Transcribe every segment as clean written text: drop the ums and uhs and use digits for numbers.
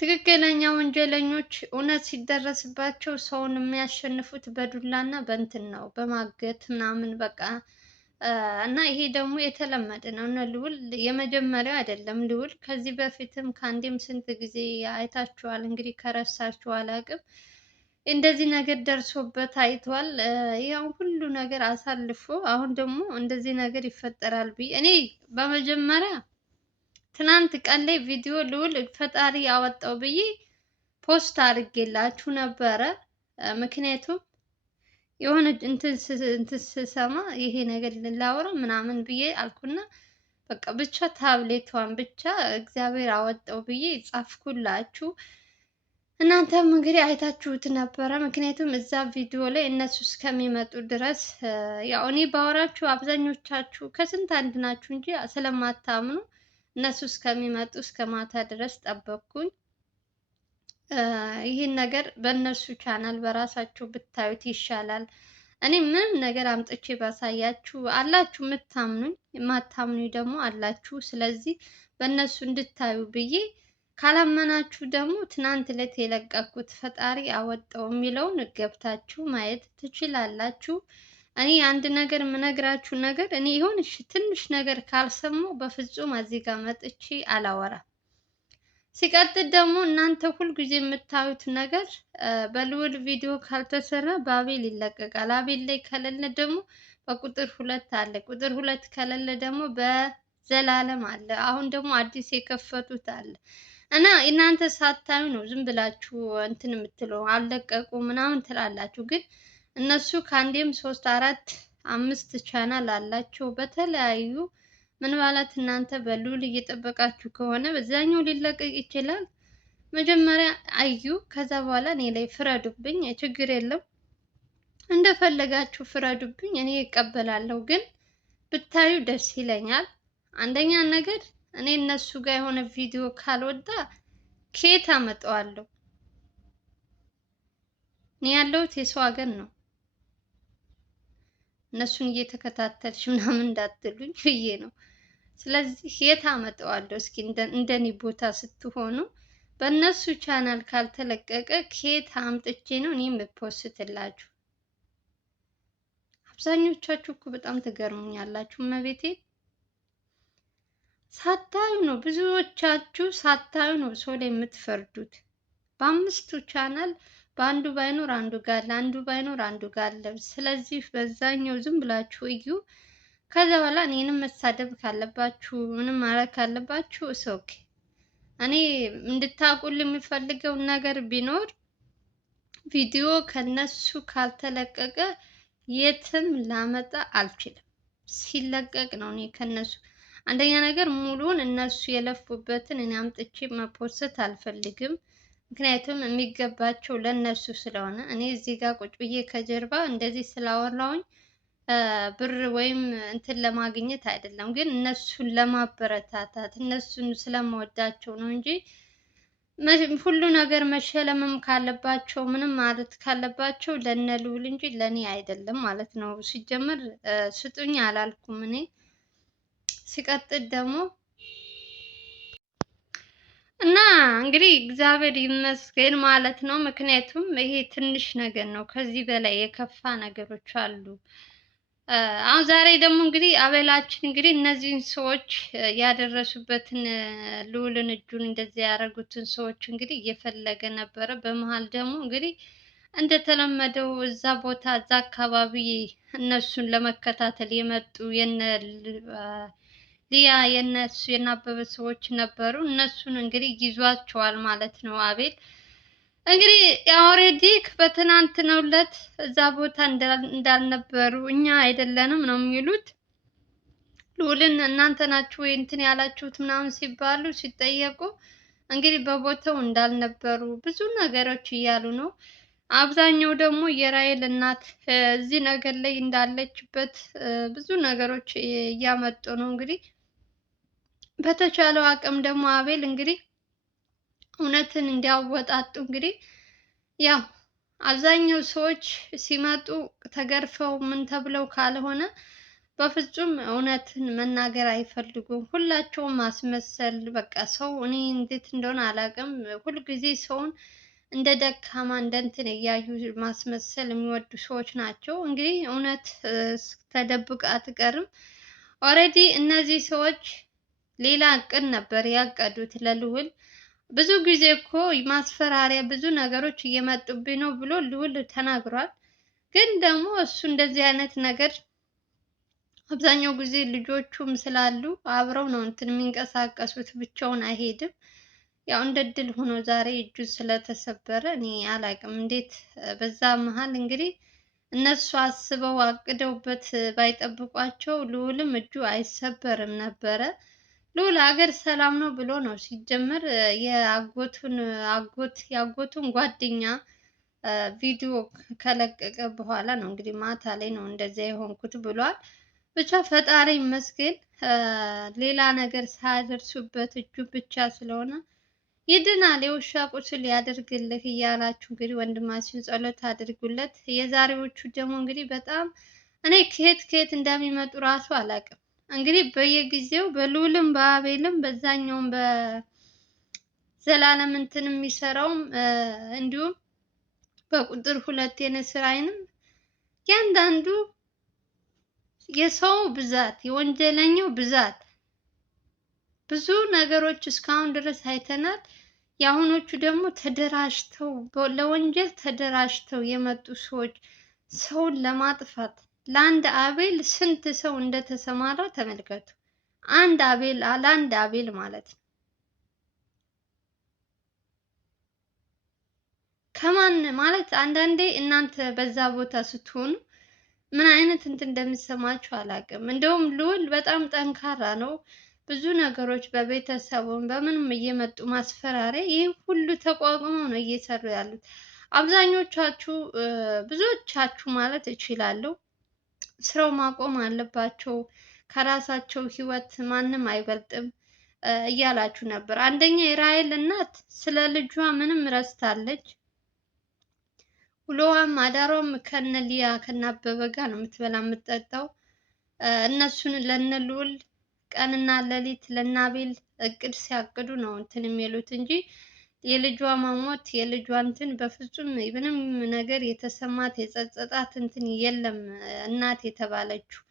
ትክክለኛ ወንጀለኞች እውነት ሲደረስባቸው ሰውን የሚያሸንፉት በዱላና በእንትን ነው፣ በማገት ምናምን በቃ እና ይሄ ደግሞ የተለመደ ነው። እነ ልዑል የመጀመሪያው አይደለም። ልዑል ከዚህ በፊትም ከአንዴም ስንት ጊዜ አይታችኋል። እንግዲህ ከረሳችሁ አላቅም እንደዚህ ነገር ደርሶበት አይቷል። ያው ሁሉ ነገር አሳልፎ አሁን ደግሞ እንደዚህ ነገር ይፈጠራል ብዬ እኔ በመጀመሪያ ትናንት ቀን ላይ ቪዲዮ ልዑል ፈጣሪ ያወጣው ብዬ ፖስት አድርጌላችሁ ነበረ። ምክንያቱም የሆነ እንትን ስሰማ ይሄ ነገር ላውራ ምናምን ብዬ አልኩና በቃ ብቻ ታብሌቷን ብቻ እግዚአብሔር አወጣው ብዬ ጻፍኩላችሁ። እናንተም እንግዲህ አይታችሁት ነበረ። ምክንያቱም እዛ ቪዲዮ ላይ እነሱ እስከሚመጡ ድረስ ያው እኔ ባወራችሁ አብዛኞቻችሁ ከስንት አንድ ናችሁ እንጂ ስለማታምኑ እነሱ እስከሚመጡ እስከ ማታ ድረስ ጠበቅኩኝ። ይህን ነገር በእነሱ ቻናል በራሳቸው ብታዩት ይሻላል። እኔ ምንም ነገር አምጥቼ ባሳያችሁ አላችሁ የምታምኑኝ፣ የማታምኑኝ ደግሞ አላችሁ። ስለዚህ በእነሱ እንድታዩ ብዬ ካላመናችሁ ደግሞ ትናንት ዕለት የለቀኩት ፈጣሪ አወጣው የሚለውን ገብታችሁ ማየት ትችላላችሁ። እኔ አንድ ነገር የምነግራችሁ ነገር እኔ ይሁንሽ ትንሽ ነገር ካልሰማሁ በፍጹም እዚህ ጋር መጥቼ አላወራም። ሲቀጥል ደግሞ እናንተ ሁልጊዜ የምታዩት ነገር በልዑል ቪዲዮ ካልተሰራ በአቤል ይለቀቃል። አቤል ላይ ከሌለ ደግሞ በቁጥር 2 አለ። ቁጥር 2 ከሌለ ደግሞ በዘላለም አለ። አሁን ደግሞ አዲስ የከፈቱት አለ እና እናንተ ሳታዩ ነው ዝም ብላችሁ እንትን የምትለው አልለቀቁ ምናምን ትላላችሁ። ግን እነሱ ከአንዴም 3 4 5 ቻናል አላቸው በተለያዩ ምን ማለት እናንተ በልዑል እየጠበቃችሁ ከሆነ በዛኛው ሊለቀቅ ይችላል። መጀመሪያ አዩ፣ ከዛ በኋላ እኔ ላይ ፍረዱብኝ፣ ችግር የለም እንደፈለጋችሁ ፍረዱብኝ፣ እኔ እቀበላለሁ። ግን ብታዩ ደስ ይለኛል። አንደኛ ነገር እኔ እነሱ ጋር የሆነ ቪዲዮ ካልወጣ ከየት አመጣዋለሁ? እኔ ያለሁት የሰው ሀገር ነው። እነሱን እየተከታተልሽ ምናምን እንዳትሉኝ ብዬ ነው። ስለዚህ የት አመጣዋለሁ? እስኪ እንደኔ ቦታ ስትሆኑ በእነሱ ቻናል ካልተለቀቀ ከየት አምጥቼ ነው እኔ የምፖስትላችሁ? አብዛኞቻችሁ እኮ በጣም ትገርሙኛላችሁ። እመቤቴ ሳታዩ ነው፣ ብዙዎቻችሁ ሳታዩ ነው ሰው ላይ የምትፈርዱት። በአምስቱ ቻናል በአንዱ ባይኖር አንዱ ጋር አለ፣ አንዱ ባይኖር አንዱ ጋር አለ። ስለዚህ በዛኛው ዝም ብላችሁ እዩ። ከዛ በኋላ እኔንም መሳደብ ካለባችሁ ምንም ማድረግ ካለባችሁ ኦኬ። እኔ እንድታቁል የሚፈልገው ነገር ቢኖር ቪዲዮ ከነሱ ካልተለቀቀ የትም ላመጣ አልችልም። ሲለቀቅ ነው እኔ ከነሱ አንደኛ ነገር ሙሉውን እነሱ የለፉበትን እኔ አምጥቼ መፖስት አልፈልግም። ምክንያቱም የሚገባቸው ለነሱ ስለሆነ እኔ እዚህ ጋር ቁጭ ብዬ ከጀርባ እንደዚህ ስላወራሁኝ ብር ወይም እንትን ለማግኘት አይደለም፣ ግን እነሱን ለማበረታታት እነሱን ስለምወዳቸው ነው እንጂ ሁሉ ነገር መሸለምም ካለባቸው ምንም ማለት ካለባቸው ለነ ልዑል እንጂ ለኔ አይደለም ማለት ነው። ሲጀመር ስጡኝ አላልኩም እኔ። ሲቀጥል ደግሞ እና እንግዲህ እግዚአብሔር ይመስገን ማለት ነው። ምክንያቱም ይሄ ትንሽ ነገር ነው፣ ከዚህ በላይ የከፋ ነገሮች አሉ። አሁን ዛሬ ደግሞ እንግዲህ አቤላችን እንግዲህ እነዚህን ሰዎች ያደረሱበትን ልዑልን እጁን እንደዚህ ያደረጉትን ሰዎች እንግዲህ እየፈለገ ነበረ። በመሀል ደግሞ እንግዲህ እንደተለመደው እዛ ቦታ እዛ አካባቢ እነሱን ለመከታተል የመጡ የነ ሊያ የነሱ የናበበ ሰዎች ነበሩ። እነሱን እንግዲህ ይዟቸዋል ማለት ነው። አቤል እንግዲህ ኦልሬዲ በትናንትናው ዕለት እዛ ቦታ እንዳልነበሩ እኛ አይደለንም ነው የሚሉት። ልዑልን እናንተ ናችሁ ወይ እንትን ያላችሁት ምናምን ሲባሉ ሲጠየቁ እንግዲህ በቦታው እንዳልነበሩ ብዙ ነገሮች እያሉ ነው። አብዛኛው ደግሞ የራሔል እናት እዚህ ነገር ላይ እንዳለችበት ብዙ ነገሮች እያመጡ ነው። እንግዲህ በተቻለው አቅም ደግሞ አቤል እንግዲህ እውነትን እንዲያወጣጡ እንግዲህ ያው አብዛኛው ሰዎች ሲመጡ ተገርፈው ምን ተብለው ካልሆነ በፍጹም እውነትን መናገር አይፈልጉም። ሁላቸውም ማስመሰል በቃ ሰው እኔ እንዴት እንደሆነ አላውቅም። ሁልጊዜ ሰውን እንደ ደካማ እንደ እንትን እያዩ ማስመሰል የሚወዱ ሰዎች ናቸው። እንግዲህ እውነት ተደብቃ አትቀርም። ኦልሬዲ እነዚህ ሰዎች ሌላ እቅድ ነበር ያቀዱት ለልዑል። ብዙ ጊዜ እኮ ማስፈራሪያ ብዙ ነገሮች እየመጡብኝ ነው ብሎ ልዑል ተናግሯል። ግን ደግሞ እሱ እንደዚህ አይነት ነገር አብዛኛው ጊዜ ልጆቹም ስላሉ አብረው ነው እንትን የሚንቀሳቀሱት፣ ብቻውን አይሄድም። ያው እንደ እድል ሆኖ ዛሬ እጁ ስለተሰበረ እኔ አላውቅም እንዴት በዛ መሀል እንግዲህ እነሱ አስበው አቅደውበት ባይጠብቋቸው ልዑልም እጁ አይሰበርም ነበረ። ልዑል ሀገር ሰላም ነው ብሎ ነው ሲጀመር የአጎቱን ጓደኛ ቪዲዮ ከለቀቀ በኋላ ነው እንግዲህ ማታ ላይ ነው እንደዚያ የሆንኩት ብሏል። ብቻ ፈጣሪ ይመስገን ሌላ ነገር ሳያደርሱበት እጁ ብቻ ስለሆነ ይድናል። የውሻ ቁስል ያደርግልህ እያላችሁ እንግዲህ ወንድማችን ጸሎት አድርጉለት። የዛሬዎቹ ደግሞ እንግዲህ በጣም እኔ ከየት ከየት እንደሚመጡ ራሱ አላውቅም። እንግዲህ በየጊዜው በልዑልም በአቤልም በዛኛውም በዘላለም እንትን የሚሰራውም እንዲሁም በቁጥር ሁለት የንስር አይንም እያንዳንዱ የሰው ብዛት የወንጀለኛው ብዛት ብዙ ነገሮች እስካሁን ድረስ አይተናል። የአሁኖቹ ደግሞ ተደራጅተው ለወንጀል ተደራጅተው የመጡ ሰዎች ሰውን ለማጥፋት ለአንድ አቤል ስንት ሰው እንደተሰማራ ተመልከቱ። ለአንድ አቤል ማለት ነው። ከማን ማለት አንዳንዴ እናንተ በዛ ቦታ ስትሆኑ ምን አይነት እንትን እንደሚሰማችሁ አላውቅም። እንደውም ልዑል በጣም ጠንካራ ነው። ብዙ ነገሮች በቤተሰቡም በምንም እየመጡ ማስፈራሪያ ይህ ሁሉ ተቋቁመው ነው እየሰሩ ያሉት። አብዛኞቻችሁ ብዙዎቻችሁ ማለት እችላለሁ ስራው ማቆም አለባቸው፣ ከራሳቸው ህይወት ማንም አይበልጥም እያላችሁ ነበር። አንደኛ የራሔል እናት ስለ ልጇ ምንም ረስታለች። ውሎዋም አዳሯም ከነ ሊያ ከነ አበበ ጋር ነው የምትበላ የምትጠጣው። እነሱን ለነ ልዑል ቀንና ሌሊት ለነ አቤል እቅድ ሲያቅዱ ነው እንትን የሚሉት እንጂ የልጇ መሞት የልጇ እንትን በፍጹም ምንም ነገር የተሰማት የጸጸጣት እንትን የለም። እናት የተባለችው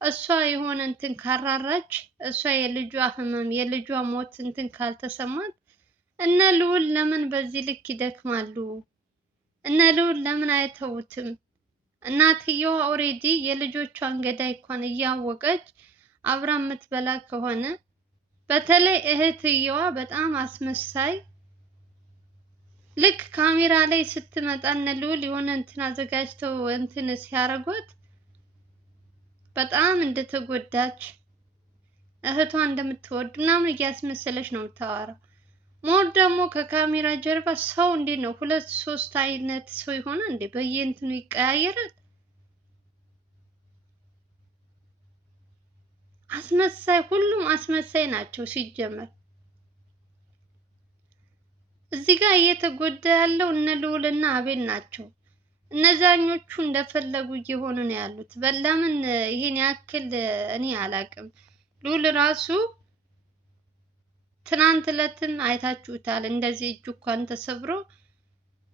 እሷ የሆነ እንትን ካራራች እሷ የልጇ ህመም የልጇ ሞት እንትን ካልተሰማት እነ ልዑል ለምን በዚህ ልክ ይደክማሉ? እነ ልዑል ለምን አይተውትም? እናትየዋ ኦሬዲ የልጆቿን ገዳይ እንኳን እያወቀች አብራ የምትበላ ከሆነ በተለይ እህትየዋ በጣም አስመሳይ ልክ ካሜራ ላይ ስትመጣ እነ ልዑል የሆነ እንትን አዘጋጅተው እንትን ሲያረጓት በጣም እንደተጎዳች እህቷ እንደምትወድ ምናምን እያስመሰለች ነው የምታወራው። ሞር ደግሞ ከካሜራ ጀርባ ሰው እንዴት ነው ሁለት ሶስት አይነት ሰው ይሆናል እንዴ? በየእንትኑ ይቀያየራል። አስመሳይ፣ ሁሉም አስመሳይ ናቸው ሲጀመር። እዚህ ጋር እየተጎዳ ያለው እነ ልዑልና አቤል ናቸው። እነዛኞቹ እንደፈለጉ እየሆኑ ነው ያሉት። ለምን ይሄን ያክል እኔ አላቅም። ልዑል ራሱ ትናንት ዕለትም አይታችሁታል። እንደዚህ እጁ እንኳን ተሰብሮ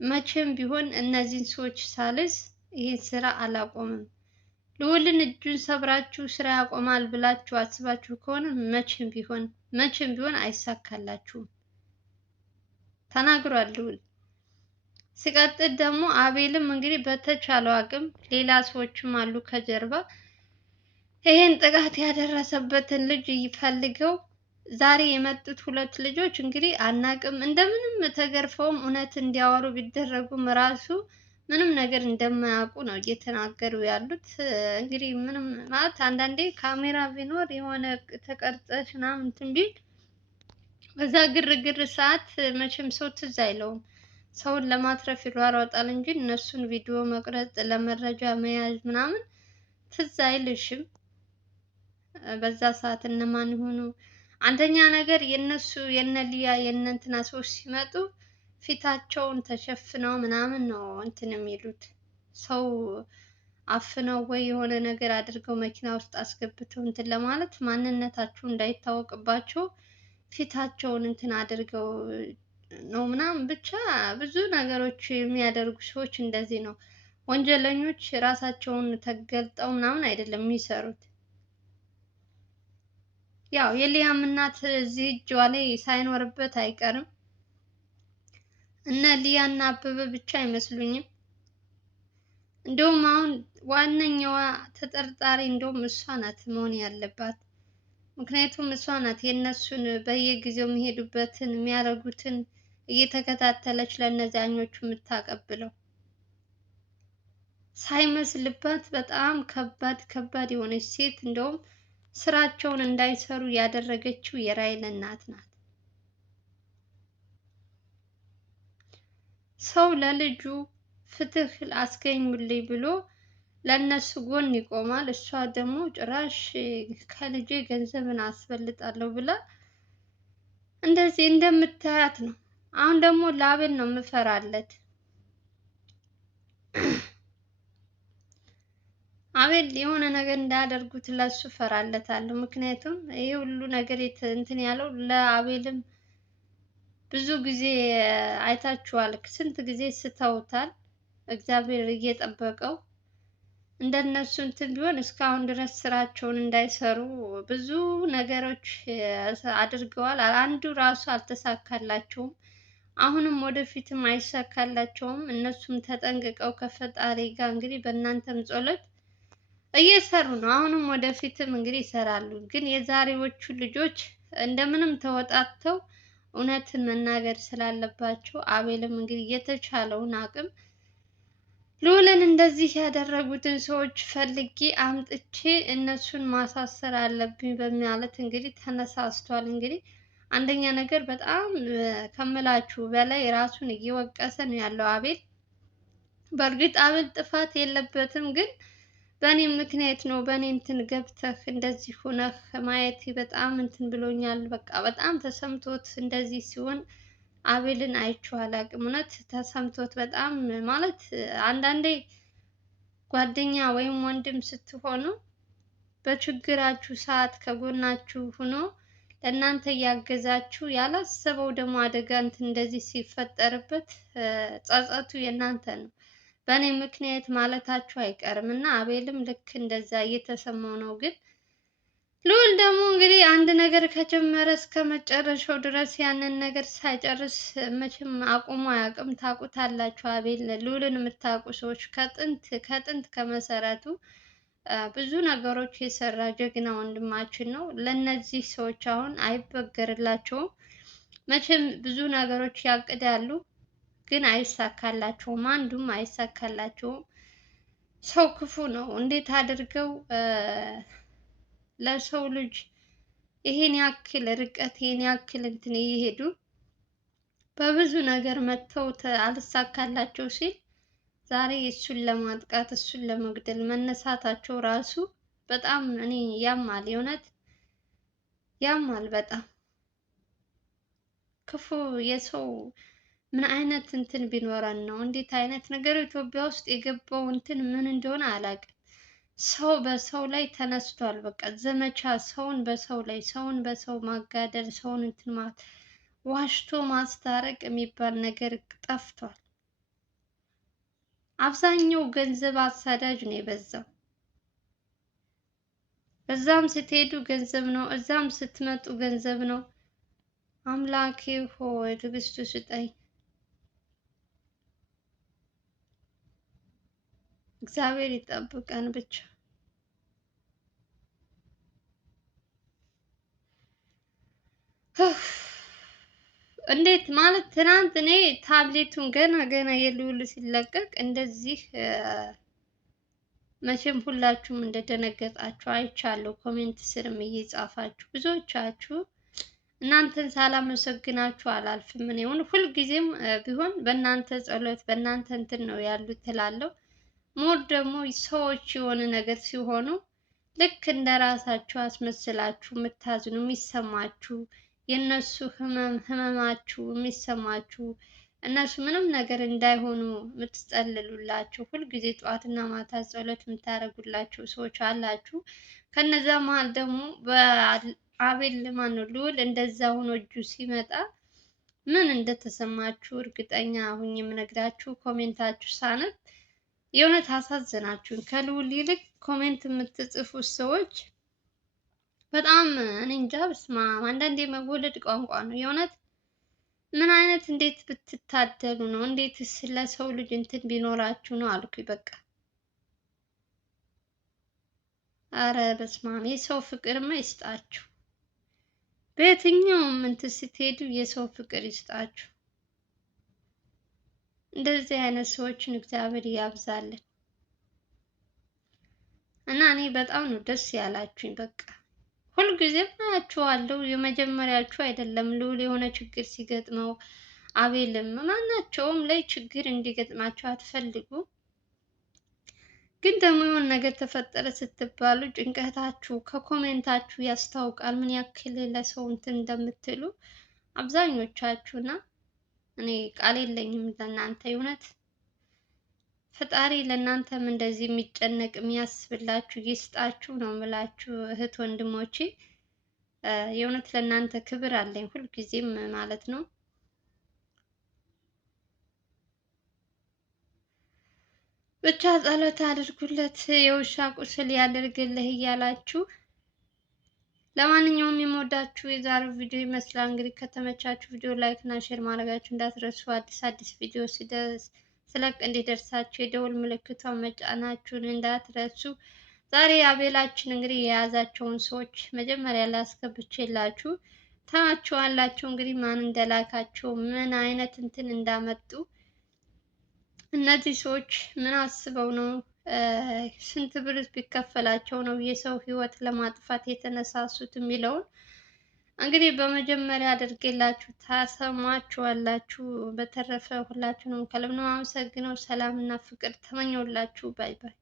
መቼም ቢሆን እነዚህን ሰዎች ሳልስ ይሄን ስራ አላቆምም። ልዑልን እጁን ሰብራችሁ ስራ ያቆማል ብላችሁ አስባችሁ ከሆነ መቼም ቢሆን አይሳካላችሁም ተናግሯል ልዑል። ሲቀጥል ደግሞ አቤልም እንግዲህ በተቻለው አቅም ሌላ ሰዎችም አሉ ከጀርባ ይሄን ጥቃት ያደረሰበትን ልጅ ይፈልገው። ዛሬ የመጡት ሁለት ልጆች እንግዲህ አናቅም እንደምንም ተገርፈውም እውነት እንዲያወሩ ቢደረጉም ራሱ ምንም ነገር እንደማያውቁ ነው እየተናገሩ ያሉት። እንግዲህ ምንም ማለት አንዳንዴ ካሜራ ቢኖር የሆነ ተቀርጸሽ ምናምን እንትን ቢል በዛ ግርግር ሰዓት መቼም ሰው ትዝ አይለውም። ሰውን ለማትረፍ ይሯሯጣል እንጂ እነሱን ቪዲዮ መቅረጽ ለመረጃ መያዝ ምናምን ትዝ አይልሽም። በዛ ሰዓት እነማን ይሆኑ? አንደኛ ነገር የነሱ የነ ሊያ የነ እንትና ሰዎች ሲመጡ ፊታቸውን ተሸፍነው ምናምን ነው እንትን የሚሉት። ሰው አፍነው ወይ የሆነ ነገር አድርገው መኪና ውስጥ አስገብተው እንትን ለማለት ማንነታቸው እንዳይታወቅባቸው ፊታቸውን እንትን አድርገው ነው ምናምን ብቻ ብዙ ነገሮች የሚያደርጉ ሰዎች እንደዚህ ነው። ወንጀለኞች ራሳቸውን ተገልጠው ምናምን አይደለም የሚሰሩት። ያው የሊያም እናት እዚህ እጇ ላይ ሳይኖርበት አይቀርም። እነ ሊያና አበበ ብቻ አይመስሉኝም። እንደውም አሁን ዋነኛዋ ተጠርጣሪ እንደውም እሷ ናት መሆን ያለባት። ምክንያቱም እሷ ናት የእነሱን በየጊዜው የሚሄዱበትን የሚያደርጉትን እየተከታተለች ለእነዚያኞቹ የምታቀብለው። ሳይመስልባት በጣም ከባድ የሆነች ሴት እንደውም ስራቸውን እንዳይሰሩ ያደረገችው የራሔል እናት ናት። ሰው ለልጁ ፍትህ አስገኙልኝ ብሎ ለእነሱ ጎን ይቆማል። እሷ ደግሞ ጭራሽ ከልጄ ገንዘብን አስበልጣለሁ ብላ እንደዚህ እንደምታያት ነው። አሁን ደግሞ ለአቤል ነው የምፈራለት። አቤል የሆነ ነገር እንዳያደርጉት ለሱ እፈራለታለሁ። ምክንያቱም ይሄ ሁሉ ነገር እንትን ያለው ለአቤልም ብዙ ጊዜ አይታችኋል። ስንት ጊዜ ስተውታል። እግዚአብሔር እየጠበቀው እንደነሱ እንትን ቢሆን እስካሁን ድረስ ስራቸውን እንዳይሰሩ ብዙ ነገሮች አድርገዋል። አንዱ ራሱ አልተሳካላቸውም። አሁንም ወደፊትም አይሳካላቸውም። እነሱም ተጠንቅቀው ከፈጣሪ ጋር እንግዲህ በእናንተም ጸሎት እየሰሩ ነው። አሁንም ወደፊትም እንግዲህ ይሰራሉ። ግን የዛሬዎቹ ልጆች እንደምንም ተወጣጥተው እውነትን መናገር ስላለባቸው አቤልም እንግዲህ የተቻለውን አቅም ልዑልን እንደዚህ ያደረጉትን ሰዎች ፈልጌ አምጥቼ እነሱን ማሳሰር አለብኝ በማለት እንግዲህ ተነሳስቷል። እንግዲህ አንደኛ ነገር በጣም ከምላችሁ በላይ ራሱን እየወቀሰ ነው ያለው አቤል። በእርግጥ አቤል ጥፋት የለበትም፣ ግን በእኔ ምክንያት ነው በእኔ እንትን ገብተህ እንደዚህ ሆነህ ማየት በጣም እንትን ብሎኛል። በቃ በጣም ተሰምቶት እንደዚህ ሲሆን አቤልን አይቼው አላውቅም። እውነት ተሰምቶት በጣም ማለት አንዳንዴ ጓደኛ ወይም ወንድም ስትሆኑ በችግራችሁ ሰዓት ከጎናችሁ ሆኖ ለእናንተ እያገዛችሁ ያላሰበው ደግሞ አደጋ እንትን እንደዚህ ሲፈጠርበት ጸጸቱ የእናንተ ነው። በእኔ ምክንያት ማለታችሁ አይቀርም እና አቤልም ልክ እንደዛ እየተሰማው ነው። ግን ልዑል ደግሞ እንግዲህ አንድ ነገር ከጀመረ እስከ መጨረሻው ድረስ ያንን ነገር ሳይጨርስ መቼም አቁሞ አያውቅም። ታውቁታላችሁ። አቤል ልዑልን የምታውቁ ሰዎች ከጥንት ከመሰረቱ ብዙ ነገሮች የሰራ ጀግና ወንድማችን ነው። ለእነዚህ ሰዎች አሁን አይበገርላቸውም። መቼም ብዙ ነገሮች ያቅዳሉ፣ ግን አይሳካላቸውም። አንዱም አይሳካላቸውም። ሰው ክፉ ነው። እንዴት አድርገው ለሰው ልጅ ይሄን ያክል ርቀት ይሄን ያክል እንትን እየሄዱ በብዙ ነገር መጥተው አልሳካላቸው ሲል ዛሬ እሱን ለማጥቃት እሱን ለመግደል መነሳታቸው ራሱ በጣም እኔ ያማል። የእውነት ያማል በጣም ክፉ የሰው ምን አይነት እንትን ቢኖረን ነው? እንዴት አይነት ነገር ኢትዮጵያ ውስጥ የገባው እንትን ምን እንደሆነ አላውቅም። ሰው በሰው ላይ ተነስቷል። በቃ ዘመቻ ሰውን በሰው ላይ ሰውን በሰው ማጋደል ሰውን እንትን ማለት ዋሽቶ ማስታረቅ የሚባል ነገር ጠፍቷል። አብዛኛው ገንዘብ አሳዳጅ ነው የበዛው። እዛም ስትሄዱ ገንዘብ ነው፣ እዛም ስትመጡ ገንዘብ ነው። አምላኬ ሆይ ትዕግስቱ ስጠኝ። እግዚአብሔር ይጠብቀን ብቻ። እንዴት ማለት ትናንት እኔ ታብሌቱን ገና የልዑል ሲለቀቅ እንደዚህ መቼም ሁላችሁም እንደደነገጣችሁ አይቻለሁ። ኮሜንት ስርም እየጻፋችሁ ብዙዎቻችሁ እናንተን ሳላመሰግናችሁ አላልፍም። እኔ ሁልጊዜም ቢሆን በእናንተ ጸሎት በእናንተ እንትን ነው ያሉት ትላለሁ። ሞር ደግሞ ሰዎች የሆነ ነገር ሲሆኑ ልክ እንደ ራሳችሁ አስመስላችሁ የምታዝኑ የሚሰማችሁ የእነሱ ህመማችሁ የሚሰማችሁ እነሱ ምንም ነገር እንዳይሆኑ የምትጸልሉላቸው ሁልጊዜ ጠዋትና ማታ ጸሎት የምታደርጉላቸው ሰዎች አላችሁ። ከነዛ መሀል ደግሞ በአቤል ማን ነው ልዑል እንደዛ ሆኖ እጁ ሲመጣ ምን እንደተሰማችሁ እርግጠኛ ሁኝ የምነግራችሁ ኮሜንታችሁ ሳነብ የእውነት አሳዘናችሁኝ። ከልዑል ይልቅ ኮሜንት የምትጽፉት ሰዎች በጣም እኔ እንጃ። በስመ አብ አንዳንዴ መወለድ ቋንቋ ነው የእውነት። ምን አይነት እንዴት ብትታደሉ ነው? እንዴትስ ለሰው ልጅ እንትን ቢኖራችሁ ነው አልኩኝ በቃ። አረ በስመ አብ የሰው ፍቅርማ ይስጣችሁ። በየትኛውም እንትን ስትሄዱ የሰው ፍቅር ይስጣችሁ። እንደዚህ አይነት ሰዎችን እግዚአብሔር ያብዛልን። እና እኔ በጣም ነው ደስ ያላችሁኝ። በቃ ሁልጊዜም አያችኋለሁ። የመጀመሪያችሁ አይደለም። ልዑል የሆነ ችግር ሲገጥመው አቤልም ማናቸውም ላይ ችግር እንዲገጥማቸው አትፈልጉ። ግን ደግሞ የሆነ ነገር ተፈጠረ ስትባሉ ጭንቀታችሁ ከኮሜንታችሁ ያስታውቃል፣ ምን ያክል ለሰው እንትን እንደምትሉ አብዛኞቻችሁና እኔ ቃል የለኝም ለእናንተ የእውነት ፈጣሪ ለእናንተም እንደዚህ የሚጨነቅ የሚያስብላችሁ ይስጣችሁ ነው የምላችሁ እህት ወንድሞቼ። የእውነት ለእናንተ ክብር አለኝ ሁልጊዜም ማለት ነው። ብቻ ጸሎት አድርጉለት፣ የውሻ ቁስል ያደርግልህ እያላችሁ ለማንኛውም የምወዳችሁ የዛሬው ቪዲዮ ይመስላል። እንግዲህ ከተመቻችሁ ቪዲዮ ላይክ እና ሼር ማድረጋችሁ እንዳትረሱ። አዲስ ቪዲዮ ሲደርስ ስለቅ እንዲደርሳችሁ የደውል ምልክቷን መጫናችሁን እንዳትረሱ። ዛሬ አቤላችን እንግዲህ የያዛቸውን ሰዎች መጀመሪያ ላይ አስገብቼላችሁ ታያችኋላችሁ። እንግዲህ ማን እንደላካቸው ምን አይነት እንትን እንዳመጡ እነዚህ ሰዎች ምን አስበው ነው ስንት ብር ቢከፈላቸው ነው የሰው ሕይወት ለማጥፋት የተነሳሱት የሚለውን እንግዲህ በመጀመሪያ አድርጌላችሁ ታሰማችኋላችሁ። በተረፈ ሁላችሁንም ከልብ ነው አመሰግነው። ሰላም እና ፍቅር ተመኘውላችሁ። ባይ ባይ።